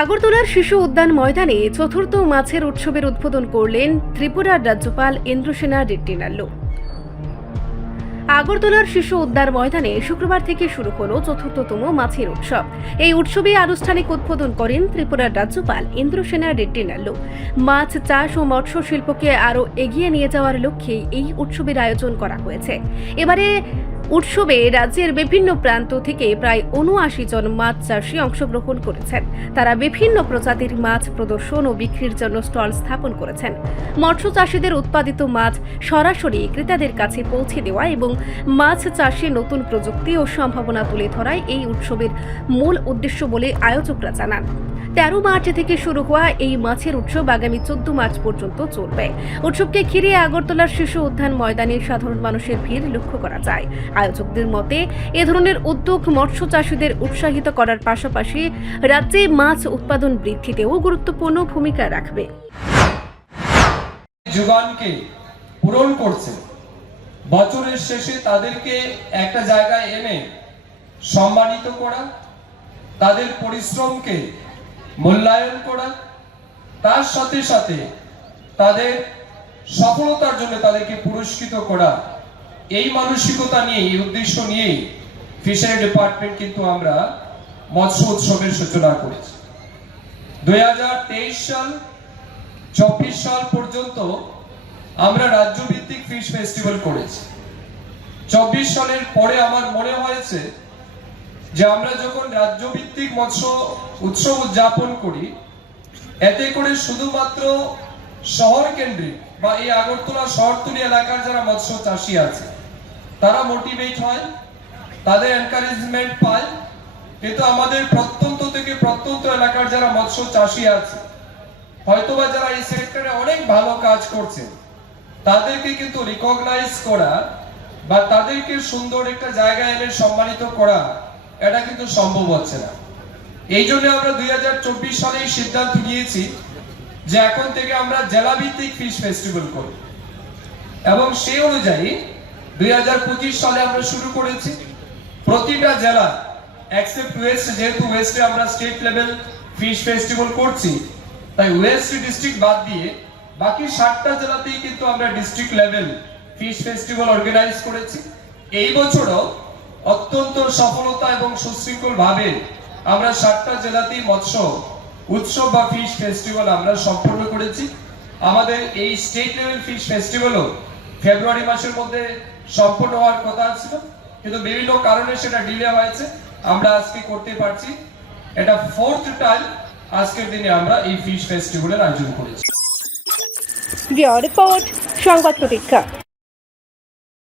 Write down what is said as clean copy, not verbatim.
আগরতলার শিশু উদ্যান ময়দানে চতুর্থ মাছের উৎসবের উদ্বোধন করলেন ত্রিপুরার রাজ্যপাল ইন্দ্রসেনা রেড্ডি নাল্লু। আগরতলার শিশু উদ্যান ময়দানে শুক্রবার থেকে শুরু হলো চতুর্থতম মাছের উৎসব। এই উৎসবে আনুষ্ঠানিক উদ্বোধন করেন ত্রিপুরার রাজ্যপাল ইন্দ্রসেনা রেড্ডি নাল্লু। মাছ চাষ ও মৎস্য শিল্পকে আরও এগিয়ে নিয়ে যাওয়ার লক্ষ্যে এই উৎসবের আয়োজন করা হয়েছে। এবারে উৎসবে রাজ্যের বিভিন্ন প্রান্ত থেকে প্রায় ৭৯ জন মাছ চাষি অংশগ্রহণ করেছেন। তারা বিভিন্ন প্রজাতির মাছ প্রদর্শন ও বিক্রির জন্য স্টল স্থাপন করেছেন। মৎস্য চাষিদের উৎপাদিত মাছ সরাসরি ক্রেতাদের কাছে পৌঁছে দেওয়া এবং মাছ চাষে নতুন প্রযুক্তি ও সম্ভাবনা তুলে ধরাই এই উৎসবের মূল উদ্দেশ্য বলে আয়োজকরা জানান। ১৩ মার্চ থেকে শুরু হওয়া এই মাছের উৎসব আগামী ১৪ মার্চ পর্যন্ত চলবে। উৎসবকে ঘিরে আগরতলার শিশু উদ্যান ময়দানে সাধারণ মানুষের ভিড় লক্ষ্য করা যায়। আয়োজকদের মতে এ ধরনের উদ্যোগ মৎস্য চাষীদের উৎসাহিত করার পাশাপাশি রাজ্যে মাছ উৎপাদন বৃদ্ধিতেও গুরুত্বপূর্ণ ভূমিকা রাখবে। যোগানকে পূরণ করছে, বছরের শেষে তাদেরকে একটা জায়গায় এনে সম্মানিত করা, তাদের পরিশ্রমকে মূল্যায়ন করা, তার সাথে সাথে তাদের সফলতার জন্য তাদেরকে পুরস্কৃত করা, এই মানসিকতা নিয়ে, এই উদ্দেশ্য নিয়ে ফিশারি ডিপার্টমেন্ট কিন্তু আমরা মৎস্য উৎসবের সূচনা করেছি। ২০২৩ সাল ২৪ সাল পর্যন্ত আমরা রাজ্যভিত্তিক ফিশ ফেস্টিভ্যাল করেছি। ২৪ সালের পরে আমার মনে হয়েছে যে আমরা যখন রাজ্যভিত্তিক মৎস্য উৎসব উদযাপন করি, এতে করে শুধুমাত্র শহর কেন্দ্রিক বা এই আগরতলা শহরতলি এলাকার যারা মৎস্য চাষী আছে তারা মোটিভেট হয়, তাদের এনকারেজমেন্ট পায়, কিন্তু আমাদের প্রত্যন্ত থেকে প্রত্যন্ত এলাকার যারা মৎস্য চাষী আছে, হয়তোবা যারা এই সেক্টরে অনেক ভালো কাজ করছে, তাদেরকে কিন্তু রিকগনাইজ করা বা তাদেরকে সুন্দর একটা জায়গায় এনে সম্মানিত করা, এটা কিন্তু সম্ভব হচ্ছে না। এই জন্য আমরা ২০২৪ সালে এই সিদ্ধান্ত নিয়েছি যে এখন থেকে আমরা জেলাভিত্তিক ফিশ ফেস্টিভ্যাল করব, এবং সেই অনুযায়ী ২০২৫ সালে আমরা শুরু করেছি। প্রতিটা জেলা এক্সেপ্ট ওয়েস্ট, যেহেতু ওয়েস্টে আমরা স্টেট লেভেল ফিশ ফেস্টিভ্যাল করছি, তাই ওয়েস্ট ডিস্ট্রিক্ট বাদ দিয়ে বাকি ৭টা জেলাতেই কিন্তু আমরা district level fish festival organise করেছি। এই বছরও অত্যন্ত সফলতা এবং সুশৃঙ্খল ভাবে আমরা ৭টা জেলাতেই মৎস্য উৎসব বা ফিশ ফেস্টিভ্যাল আমরা সম্পন্ন করেছি। আমাদের এই স্টেট লেভেল ফিশ ফেস্টিভ্যালও ফেব্রুয়ারি মাসের মধ্যে সম্পন্ন হওয়ার কথা ছিল, কিন্তু বিভিন্ন কারণে সেটা ডিলে হয়েছে। আমরা আজকে করতে পারছি। এটা 4th টাইম আজকের দিনে আমরা এই ফিশ ফেস্টিভ্যালের আয়োজন করেছি। রিপোর্ট সংবাদ প্রতীক্ষা।